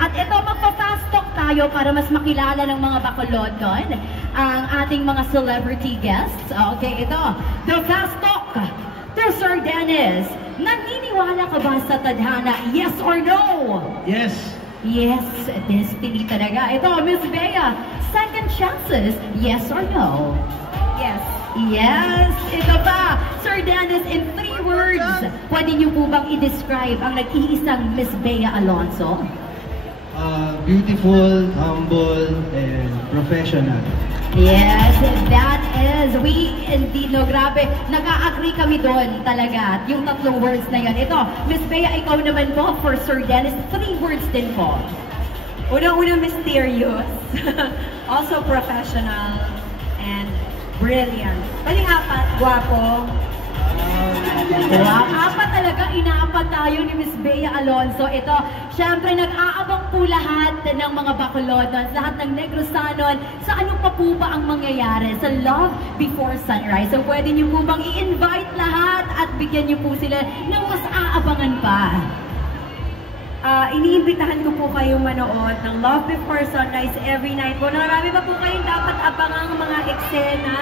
At ito, magpa-fast talk tayo para mas makilala ng mga bakulod doon ang ating mga celebrity guests. Okay, ito. The fast talk to Sir Dennis. Naniniwala ka ba sa tadhana? Yes or no? Yes. Yes, destiny talaga. Ito, Miss Bea. Second chances, yes or no? Yes. Yes! Ito pa, Sir Dennis, in 3 words, pwede niyo po bang i-describe ang nag-iisang Miss Bea Alonzo? Beautiful, humble, and professional. Yes, that is, we indeed, no, grabe, nag-a-agree kami doon talaga, yung 3 words na yun. Ito, Miss Bea, ikaw naman po, for Sir Dennis, 3 words din po. Unang-una, mysterious. Also professional. And brilliant. Paling-apat, guwapo. Wow, apat talaga, inaapat tayo ni Miss Bea Alonzo. Ito, syempre nag-aabang po lahat ng mga bakulodons, lahat ng Negrosanon, sa ano pa po ba ang mangyayari sa Love Before Sunrise. So pwede niyo po bang i-invite lahat at bigyan niyo po sila ng mas aabangan pa? Iniimbitahan ko po kayong manood ng Love Before Sunrise every night po. Marami pa po kayong dapat abangang mga eksena.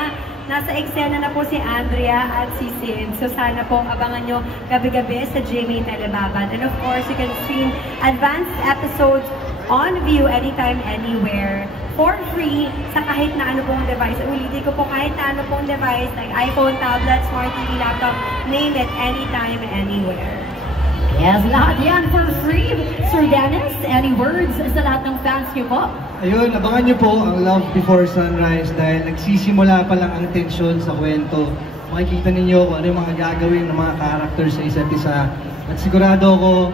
Nasa eksena na po si Andrea at si Sid. So sana po abangan nyo gabi-gabi sa GMA Telebabad. And of course, you can stream advanced episodes on View anytime, anywhere for free sa kahit na ano pong device. Ulitin ko po, kahit na ano pong device like iPhone, tablet, smart TV, laptop, name it, anytime, anywhere. Yes, lahat yan for free. Sir Dennis, any words sa lahat ng fans niyo po? Ayun, abangan niyo po ang Love Before Sunrise dahil nagsisimula pa lang ang tensyon sa kwento. Makikita ninyo kung ano yung mga gagawin ng mga characters sa isa't isa. At sigurado ako,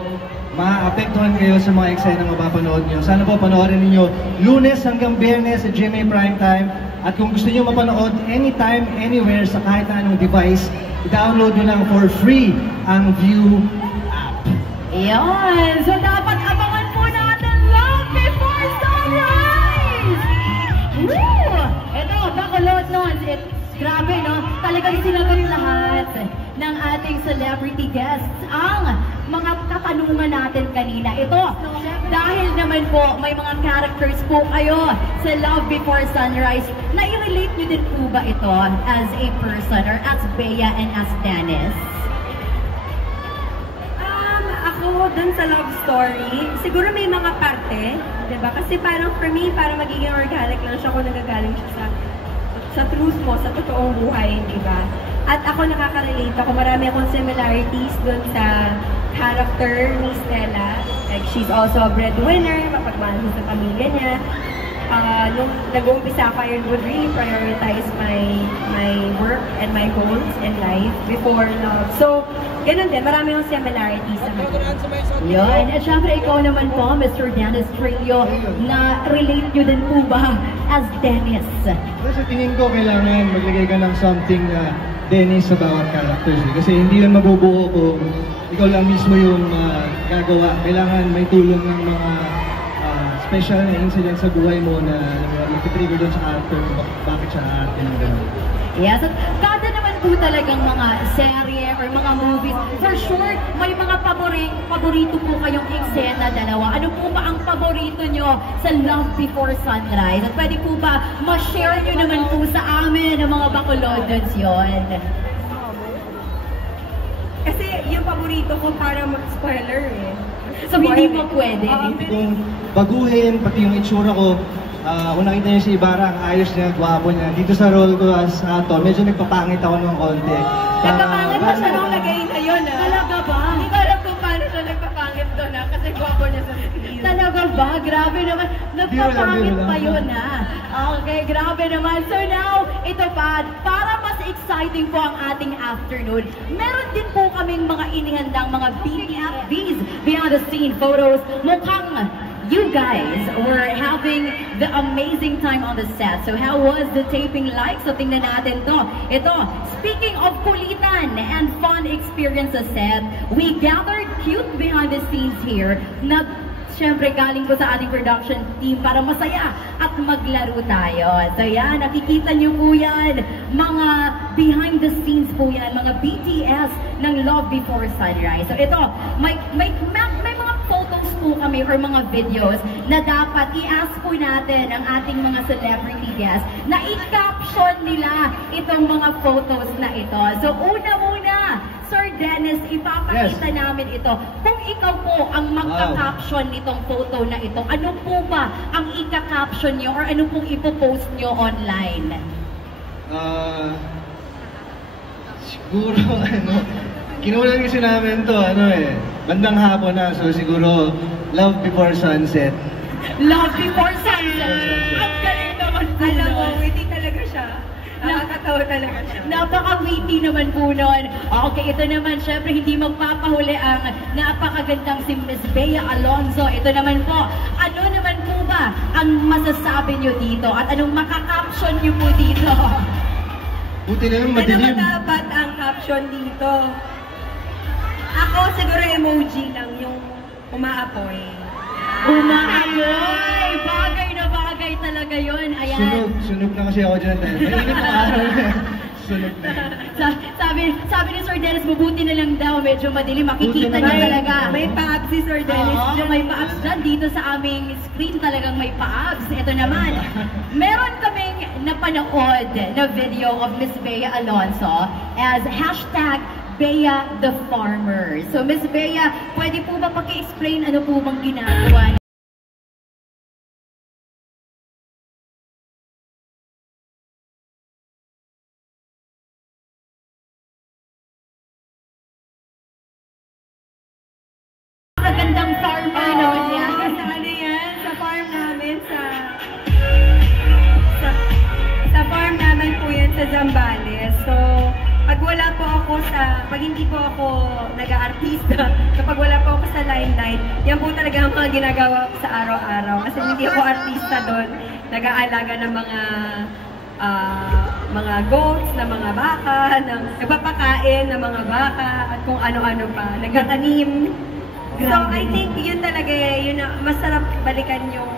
maapektuhan kayo sa mga eksena na mapapanood niyo. Sana po panoorin niyo Lunes hanggang Biyernes sa GMA Primetime. At kung gusto niyo mapanood anytime, anywhere, sa kahit na anong device, i-download niyo lang for free ang View app. Yun! So dapat abangan po natin Love Before Sunrise! Woo! Ito, bakulod nun. Grabe, no? Talagang sinagot lahat ng ating celebrity guests ang mga katanungan natin kanina. Ito, dahil naman po may mga characters po kayo sa Love Before Sunrise, na-relate nyo din po ba ito as a person or as Bea and as Dennis? Ako, dun sa love story, siguro may mga parte, diba? Kasi parang for me, parang magiging organic lang siya kung nagagaling siya sa truth mo, sa totoong buhay, diba? At ako nakaka-relate ako, marami akong similarities dun sa character ni Stella. Like, she's also a breadwinner, mapagmahal sa pamilya niya. Nung nag-uumpisa ako, I would really prioritize my work and my goals in life before love. So, ganun din, marami akong similarities sa mga. Yun. At syempre, ikaw naman po, Mr. Dennis Trillo, na relate nyo din po ba as Dennis? Sa tingin ko, kailangan maglagay ka ng something na Dennis sa bawat characters. Kasi hindi yun mabubuo kung ikaw lang mismo yung gagawa. Kailangan may tulong ng mga special na incident sa buhay mo na mag-trigger doon sa character mo, bakit siya arte ng gano'n. Yes, at kada naman po talagang mga serye or mga movies, for sure, may mga paborito po kayong eksena dalawa. Ano po ba ang paborito nyo sa Love Before Sunrise? At pwede po ba ma-share nyo naman po sa amin ng mga bakulodons yun? Kasi yung paborito ko para mag-spoiler eh. So hindi mo pwede? Kung baguhin, pati yung itsura ko, kung nakita niyo si Ibarra, ang ayos niya, gwapo niya. Dito sa role ko as actor, medyo nagpapangit ako ng konti. Nagpapangit pa siya nung lagay na yun, ha? Talaga ba? Hindi ko alam kung paano siya nagpapangit doon, ha? Kasi gwapo niya sa screen. Talaga ba? Grabe naman. Nagpapangit pa yun, ha? Okay, grabe naman. So now, ito pa, para mas exciting po ang ating afternoon, meron din po kaming mga inihandang mga BTFBs, behind the scene photos. Mukhang you guys were having the amazing time on the set. So how was the taping like? So tingnan natin to. Ito, speaking of kulitan and fun experience sa set, we gathered cute behind the scenes here na syempre galing po sa ating production team para masaya at maglaro tayo. So yan, nakikita nyo po yan, mga behind the scenes po yan, mga BTS ng Love Before Sunrise. So ito, may mga photos po po kami or mga videos na dapat i-ask po natin ang ating mga celebrity guests na i-caption nila itong mga photos na ito. So una muna, Sir Dennis, ipapakita namin ito. Kung ikaw po ang magka-caption nitong photo na ito, ano po ba ang ika-caption nyo or ano pong ipopost nyo online? Siguro, kinulang kasi namin to, bandang hapon na, so siguro, Love Before Sunset. Love Before Sunset! Ang galing naman po. Alam mo, witty talaga siya. Nakakatawa talaga siya. Napaka-witty naman po nun. Okay, ito naman, syempre hindi magpapahuli ang napakagandang si Miss Bea Alonzo. Ito naman po, ano naman po ba ang masasabi nyo dito? At anong makaka-caption nyo po dito? Buti na yung madilim. Ano ba dapat ang caption dito? Ako siguro emoji lang, yung umaapoy. Umaapoy! Bagay na bagay talaga yun. Ayan. Sunog na kasi ako dyan dahil mainit ang araw na. Sunog na. Sabi ni Sir Dennis, mabuti na lang daw, medyo madilim. Makikita niyo talaga. May pa-abs si Sir Dennis. Oo, may pa-abs dyan. Dito sa aming screen talagang may pa-abs. Ito naman, meron kaming napanood na video of Miss Bea Alonzo as hashtag Bea the Farmer. So Miss Bea, pwede po ba paki-explain ano po bang ginagawa? Magandang farmer noon yan. Sa ano yan? Sa farm namin, sa farm namin po yan sa Zambales. So, pag wala po ako pag hindi po ako nag-aartista, kapag wala po ako sa limelight, yan po talaga ang mga ginagawa ko sa araw-araw. Kasi hindi ako artista doon, nag-aalaga ng mga goats, ng mga baka, nagpapakain ng mga baka, at kung ano-ano pa, nagtatanim. So, I think yun talaga, yun masarap balikan yung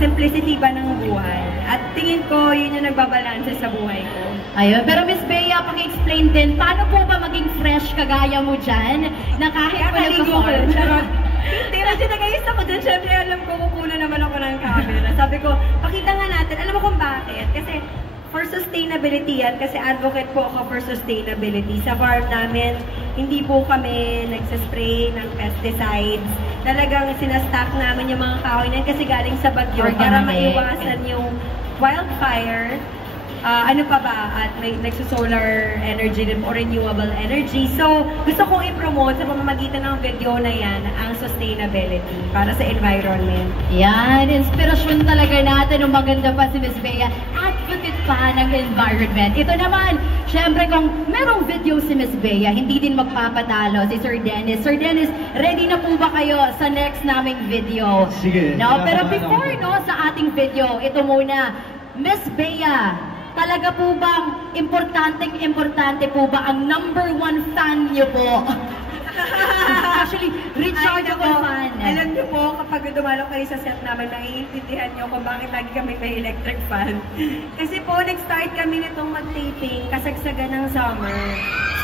simplicity ba ng buhay. At tingin ko, yun yung nagbabalanse sa buhay ko. Ayun, pero Miss Bea, paki-explain din, paano po ba maging fresh kagaya mo dyan, na kahit wala ka farm? Hindi, kasi nag-ayos ako dyan. Siyempre, alam ko, kukunan naman ako ng camera. Sabi ko, pakita nga natin. Alam mo kung bakit? Kasi, for sustainability yan, kasi advocate po ako for sustainability. Sa farm namin, hindi po kami nagsaspray ng pesticides. Talagang sinastock namin yung mga kahoy niyan kasi galing sa bagyo para maiwasan yung wildfire. Ano pa ba? At may nagsusolar energy din o renewable energy. So, gusto kong i-promote sa pamamagitan ng video na yan ang sustainability para sa environment. Yan, inspirasyon talaga natin. Ang maganda pa si Miss Bea, advocate pa ng environment. Ito naman, syempre kung merong video si Miss Bea, hindi din magpapatalo si Sir Dennis. Sir Dennis, ready na po ba kayo sa next naming video? Sige. No, pero before sa ating video, ito muna, Miss Bea, talaga po bang importante po ba ang #1 fan niyo po? Actually, rechargeable fan. Alam niyo po, kapag dumalo kayo sa set namin, naiintindihan niyo kung bakit lagi kami may electric fan. Kasi po, nag-start kami nitong mag-taping kasagsagan ng summer.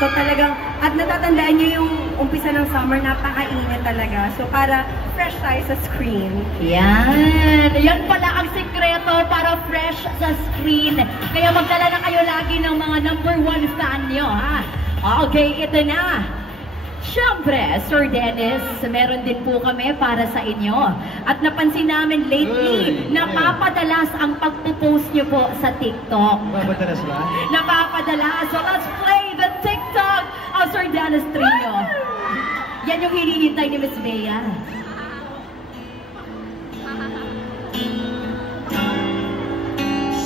So talagang, at natatandaan niyo yung umpisa ng summer, napakainit talaga. So para fresh tayo sa screen. Yan! Yan pala ang sikreto para fresh sa screen. Kaya magdala na kayo lagi ng mga #1 fan niyo, ha? Okay, ito na. Siyempre, Sir Dennis, meron din po kami para sa inyo. At napansin namin lately, napapadalas ang pagpo-post niyo po sa TikTok. Napapadalas ba? Napapadalas. So let's play the TikTok of Sir Dennis Trino. Yan yung hinihintay ni Miss Bea.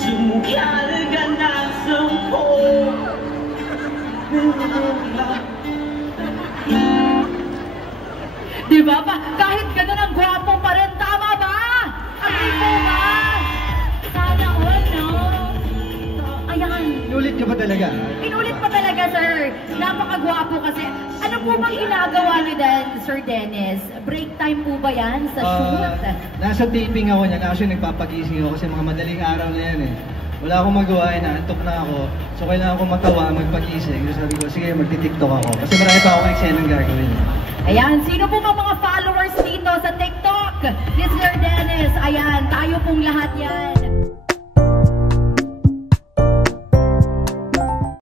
Sumukal ka na sa ko. Diba ba? Kahit gano'n ang gwapo pa rin, tama ba? Agree po ba? Sana all, no? So, ayan. Inulit ka ba talaga? Inulit pa talaga, sir. Napakagwapo kasi. Ano po bang ginagawa niyo din, Sir Dennis? Break time po ba yan sa shoot? Nasa taping ako niyan. Actually, nagpapagising ako kasi mga madaling araw na yan eh. Wala akong magawa, naantok na ako. So, kailangan ko matawa, magpagising. So, sabi ko, sige, magti-TikTok ako. Kasi marami pa akong eksenang gagawin. Ayan, sino po ba mga followers dito? dito sa TikTok ni Sir Dennis. Ayan, tayo pong lahat yan.